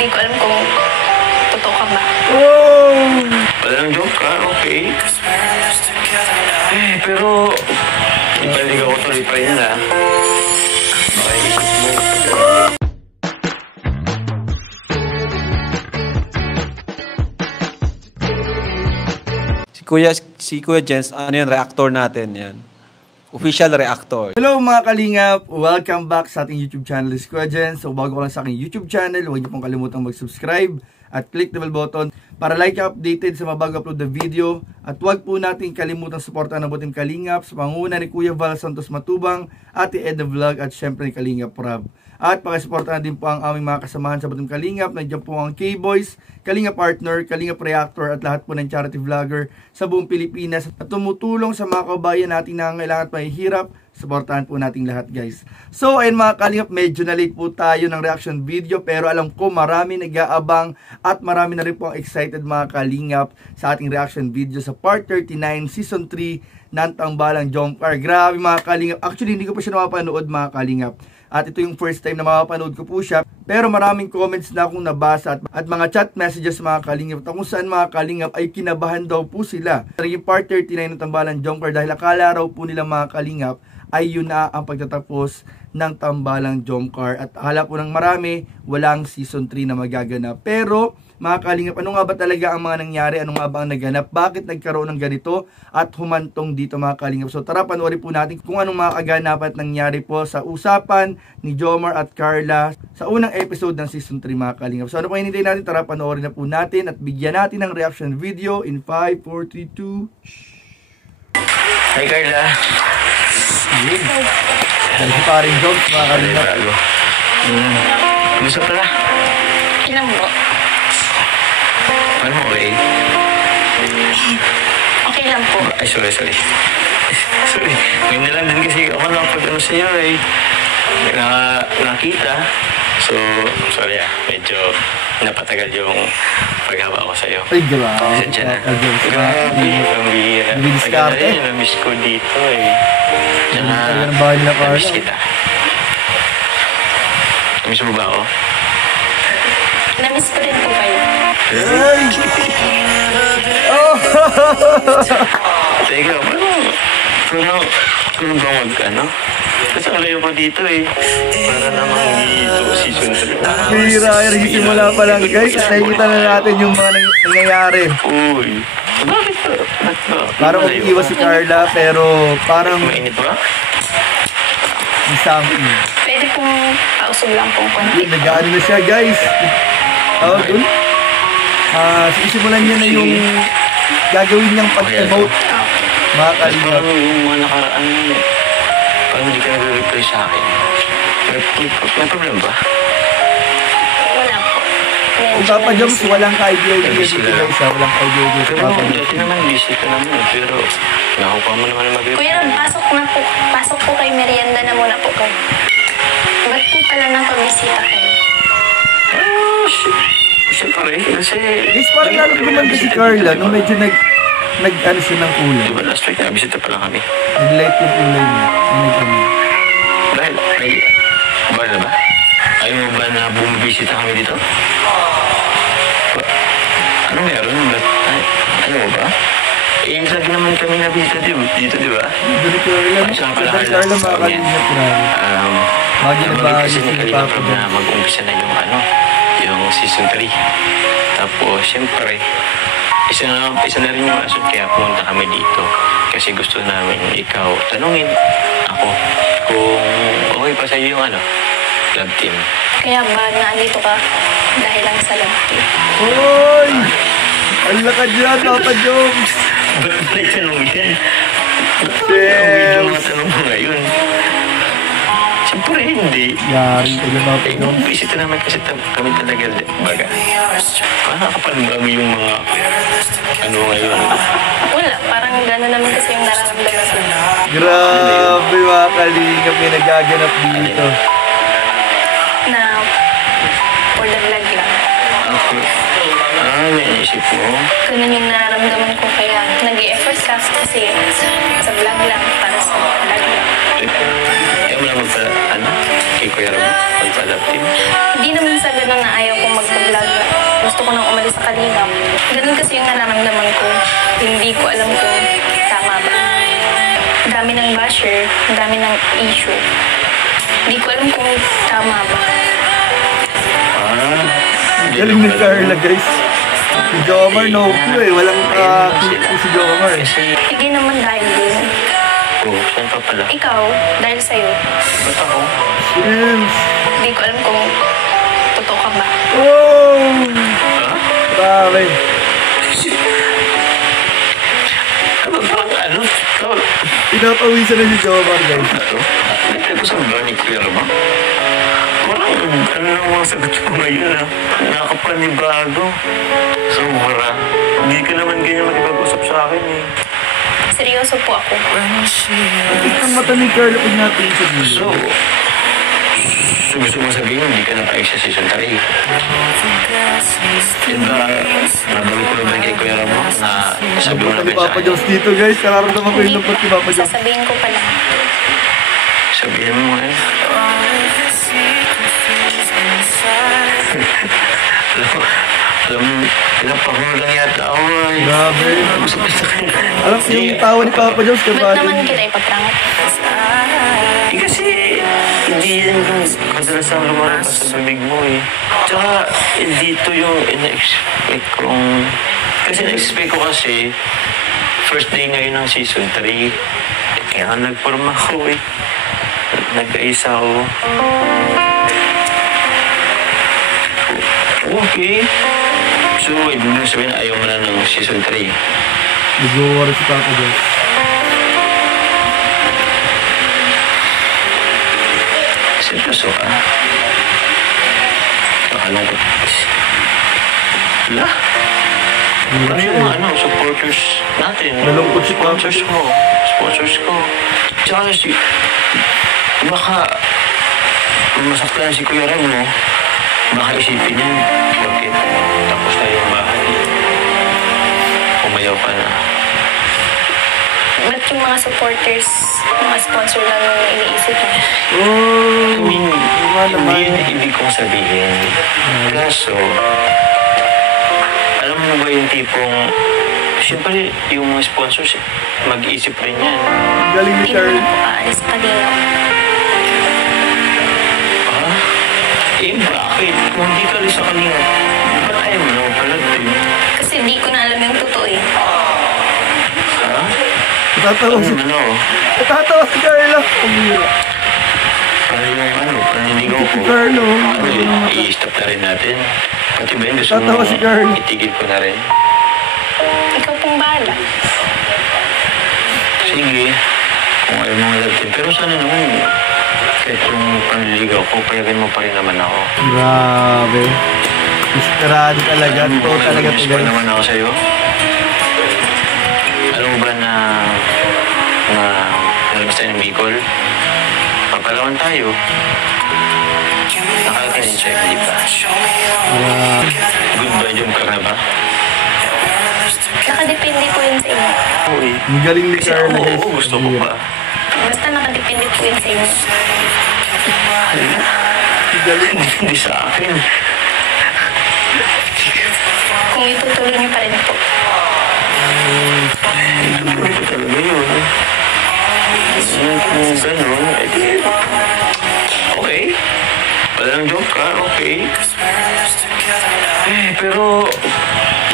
Hindi ko alam kung totoo ka ba. Oh! Walang joke ka, okay. Pero, ibalik ako tuloy pa yun ah. Makaisip mo. Si Kuya Jens, ano yun, reactor natin yan. Official reactor. Hello mga kalingap! Welcome back sa ating YouTube channel, si Kuya Jens. So bago ko lang sa aking YouTube channel, huwag niyo pong kalimutang mag-subscribe at click the bell button para like and updated sa mga bago upload na video. At huwag po natin kalimutang suportahan ang buting kalingap sa panguna ni Kuya Val Santos Matubang, Ate Edna Vlog at syempre ni Kalingap Rob. At pakisuportahan din po ang aming mga kasamahan sa Butim Kalingap. Nandiyan po ang K-Boys, Kalingap Partner, Kalingap Reactor at lahat po ng charity vlogger sa buong Pilipinas at tumutulong sa mga kabayan natin na kailangan at mahihirap. Suportahan po natin lahat guys. So ayun mga Kalingap, medyo na late po tayo ng reaction video pero alam ko marami nag-aabang at marami na rin po ang excited mga Kalingap sa ating reaction video sa Part 39 Season 3 ng Tambalang Jomcar. Grabe mga Kalingap. Actually hindi ko pa siya napapanood mga Kalingap. At ito yung first time na mapapanood ko po siya. Pero maraming comments na akong nabasa at mga chat messages mga Kalingap. Kung saan mga Kalingap ay kinabahan daw po sila. Yung part 39 ng Tambalang Jomcar dahil akala raw po nila mga Kalingap ay yun na ang pagtatapos ng Tambalang Jomcar. At akala po ng marami walang season 3 na magaganap. Pero mga Kalingap, ano nga ba talaga ang mga nangyari? Ano nga ba ang naganap? Bakit nagkaroon ng ganito at humantong dito mga Kalingap? So tara, panoorin po natin kung anong mga kaganapan at nangyari po sa usapan ni Jomar at Carla sa unang episode ng Season 3 mga Kalingap. So ano pa hinintay natin? Tara, panoorin na po natin at bigyan natin ng reaction video in 5, 4, 3, 2. Hi Carla. Yun. Dahil si paring jokes mga Kalingap. Kumusta ka na? Ilang mo? Ano okay? Okay lang po. Ay, sorry. Sorry. Ngayon na lang din kasi ako nakapag-ano sa'yo eh. Nakita. So, sorry medyo napatagal yung paghaba ko sa'yo. Ay, grabe. Sadya na. Grabe. Pambihira. Diskarte. Pagkala na-miss ko dito eh. Tsaka, Talagang bahay na Carla. na-miss kita. Na-miss mo ba ako? Na-miss ko rin po kayo. Ay! Oh! Teka, parang ba ano? Kasi ang layo ko dito eh. Para namang dito, season 3. Hira, simula pa lang guys. Nakikita na natin yung mga nangyayari. Uy, bakit to? Parang umiiwas si Carla pero parang mainit ba? may something. Pwede pong pausog lang pong konti. Yun, nag-ano na siya guys. Oh, dun. Sisimulan niya na yung gagawin niyang pag-emote. Mga Kalingap. Parang yung mga nakaraan, parang hindi ka nag-reply sa akin. May problem ba? Wala po. Kung Papa Joms, walang ka-idea dito guys. Walang ka-idea dito. Pero Papa Joms. dati naman busy ka naman eh. Pero nakukuha mo naman mag-reply. Kuya Rob, pasok na po. Pasok po kay merienda na muna po kayo. Ba't po pala napabisita kayo? Siyempre, kasi... Guys, parang lalo gumanda si Carla nung medyo nag-ano siya ng kulay. Diba last week, nabisita pa lang kami. Nag-light yung kulay niya. Nag-ano. Dahil, ba na ba? Ayaw mo ba na bumibisita kami dito? Ano meron? Ayaw mo ba? Eh, lagi naman kami nabisita dito, di ba? Doon ni Carla. Doon ni Carla makakalingap grabe. Magi na ba kasi ni si Kalingap Papa na Joms. mag-umpisa na yung season 3. Tapos, siyempre, isa na rin yung rason kaya pumunta kami dito. Kasi gusto namin ikaw tanungin ako kung okay pa sa'yo yung love team. Kaya ba naandito ka dahil lang sa love team? Hoy! Ang lakad dyan, Papa Joms! Ba't nagtanong yan? Damn! Ang tanong mo ngayon. Siyempre hindi. Yari ko na Papa Joms. Bisita naman kasi kami talaga baga. Parang nakapanggami yung mga ngayon. Wala, parang gano'n naman kasi yung nararamdaman ko. Grabe mga Kalingap, may nagaganap dito. Na for the vlog lang. Naisip mo? Ganun yung nararamdaman ko kaya nag-i-effort ka kasi sa vlog lang, para sa vlog lang. Kaya mo lang kay Kuya Rob, magpa-love team. Hindi naman sa ganun na ayaw kong mag-vlog ako nang umalis sa Kalingap. Ganun kasi yung nararamdaman ko. Hindi ko alam kung tama ba. Ang dami ng basher, ang dami ng issue. Hindi ko alam kung tama ba. Galing ni Carla, guys. Si Jomar, no clue eh. Walang clue si Jomar. Kasi, Hindi naman dahil din. saan pa pala? Ikaw, dahil sa'yo, Ba't ako? Shims! hindi ko alam kung totoo ka ba. Oh! Ha? Grabe. Ano ba? Ano? Pinapawisan na si Jomar, guys. Ito? Ito sa ba ni Kuya Rama? Parang, ano lang mga sagot ko ngayon, ha? Nakapanibago. Sobra. Hindi ka naman ganyan makipag-usap sa akin, eh. Seryoso po ako. Ang mata ni Carla pag natin sa So, video. gusto mo sabihin, hindi ka na tayo sa season 3. Diba, nabalik ko naman kay Kuya Ramo na sabi mo Lungkot na ni Papa Jones dito, guys. Nararamdaman ko yung lungkot ni Papa Jones. Sasabihin ko pala. Sabihin mo eh. Alam mo, pinapakaw lang yata ako eh. Grabe. Gusto ko sa kanya. Alam ko yung tawa ni Papa Jones Ba't kapag... naman kita ipagrangat? Eh, kasi hindi yan yung kadalasang lumarabas sa bibig mo eh. Tsaka dito yung ina-expect kong... Kasi na-expect ko kasi first day ngayon ng season 3. Kaya nagporma ako eh. Nag-aisa ako. Okay. So, ibig sabihin ayaw mo na ng season 3. Nag-worry si Papa Jones. Seryoso ka? Nakalungkot. Wala. Ano yung mga supporters natin? Nalungkot si Papa. Sponsors ko. Sponsors ko. Tsaka si... Baka... Masaktan si Kuya Ram, no? Baka isipin niya. Bakit? Tapos na yung bahay. Umayaw ka na. Ba't yung mga supporters, mga sponsor lang yung iniisip mo? Oh! I mean, Diba naman? hindi yun ibig kong sabihin. Kaso, alam mo ba yung tipong, siyempre, yung mga sponsors, mag-iisip rin yan. Galing ni Hindi naman Carla. ako aalis pa din. Ha? Eh, bakit? Kung hindi ka rin sa kalinga, ba't ayaw mo naman pala din? Kasi di ko na alam yung totoo eh. Ha? Natatawa si... Ano? Natatawa si Carla. Umira. Ano yung paninigaw ko? Si Carla. Ano yun? I-stop na rin natin. Pati ba yun gusto mo Tatawa si Carl. itigil ko na rin? Ikaw pong bahala. Sige, kung ayaw mo love team. Pero sana naman, kahit yung panliligaw ko, payagan mo pa rin naman ako. Grabe. Desperado talaga. Totoo talaga to, Miss pa guys. naman ako sa'yo. Alam mo ba na nalabas tayo ng Bicol? Papalawan tayo. Nakaka-enjoy, di ba? Grabe. Goodbye, Jom ka na ba? Nakadepende po yun sa inyo. Oo eh. Ang galing ni Kasi Carla, ako, guys. oo, gusto ko pa. Basta nakadepende po yun sa inyo. Ang galing. Hindi sa akin. Kung itutuloy niyo pa rin po. Ito talaga yun. Kung ganun, eh, okay. Walang joke ka, okay. Eh, pero,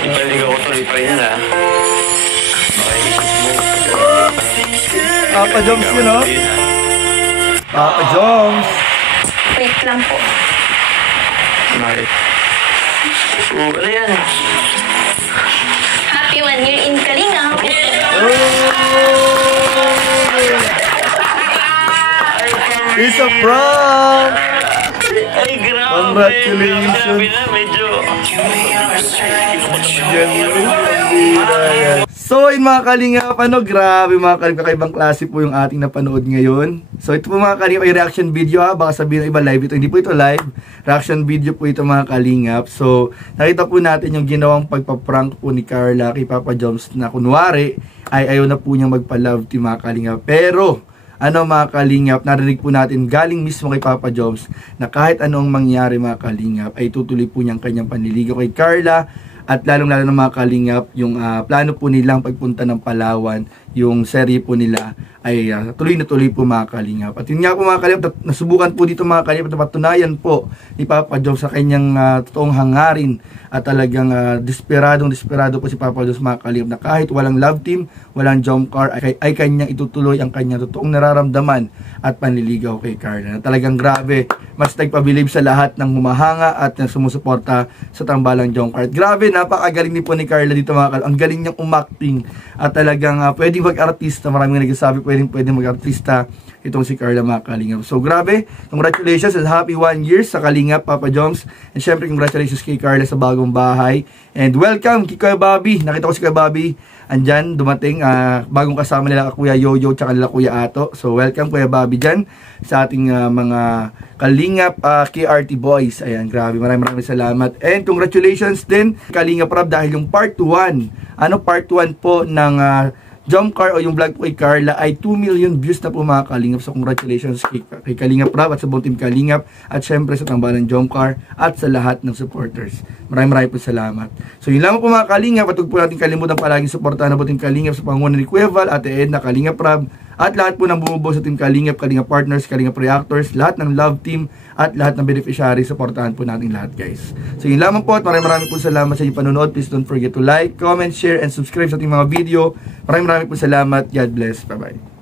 ibalik ako tuloy pa yun, ha? Makaisip mo. Papa Jones yun, oh. Yun, ha? Papa Jones. Wait lang po. Bakit? So, ano yan? Happy 1 year in Kalinga. It's a prank! Ay, grabe! Congratulations. Grabe na, medyo... So, in mga kalingap, grabe mga kalingap, kakaibang klase po yung ating napanood ngayon. So, ito po mga kalingap ay reaction video ha, baka sabihin ng iba live ito. Hindi po ito live, reaction video po ito mga kalingap. So, nakita po natin yung ginawang pagpa-prank po ni Carla kay Papa Jones na kunwari ay ayaw na po niyang magpa-love team mga kalingap. Pero, mga kalingap, narinig po natin galing mismo kay Papa Joms na kahit anong mangyari mga kalingap ay tutuloy po niyang kanyang panliligaw kay Carla. At lalong-lalo ng mga kalingap, yung plano po nilang pagpunta ng Palawan, yung serye po nila ay tuloy na tuloy po mga kalingap. At yun nga po mga kalingap, nasubukan po dito mga kalingap na patunayan po ni Papa Joms sa kanyang totoong hangarin at talagang desperado po si Papa Joms mga kalingap na kahit walang love team, walang jump car, ay kanyang itutuloy ang kanyang totoong nararamdaman at panliligaw kay Carla. Na talagang grabe, mas nagpabilib sa lahat ng humahanga at sumusuporta sa tambalang jump car. Grabe, napakagaling din po ni Carla dito mga kalingap. Ang galing niyang umakting at talagang pwedeng mag-artista. Maraming nagsasabi pwedeng mag-artista itong si Carla mga kalingap. So grabe, congratulations and happy 1 year sa Kalingap Papa Joms. And syempre congratulations kay Carla sa bagong bahay. And welcome kay Kuya Bobby. Nakita ko si Kuya Bobby andyan, dumating, bagong kasama nila Kuya Yoyo tsaka nila Kuya Ato. So welcome Kuya Bobby dyan sa ating mga Kalingap KRT Boys. Ayan, grabe, maraming salamat. And congratulations din Kalingap Rob dahil yung part 1, part 1 po ng Jump Car o yung vlog po kay Carla ay 2 million views na po mga kalingap. So congratulations kay Kalingap Rob at sa buong team Kalingap at syempre sa tambalan Jump Car at sa lahat ng supporters. Maraming po salamat. So yun lang po mga kalingap at huwag po natin kalimutan palaging suportahan na po team Kalingap sa pangunan ni Kuya Val, Ate Edna, Kalingap Rob at lahat po ng bumubuo sa team Kalingap, Kalingap Partners, Kalingap Reactors, lahat ng love team at lahat ng beneficiaries, supportahan po natin lahat guys. So yun lamang po at maraming po salamat sa inyong panonood. Please don't forget to like, comment, share, and subscribe sa ating mga video. Maraming po salamat. God bless. Bye-bye.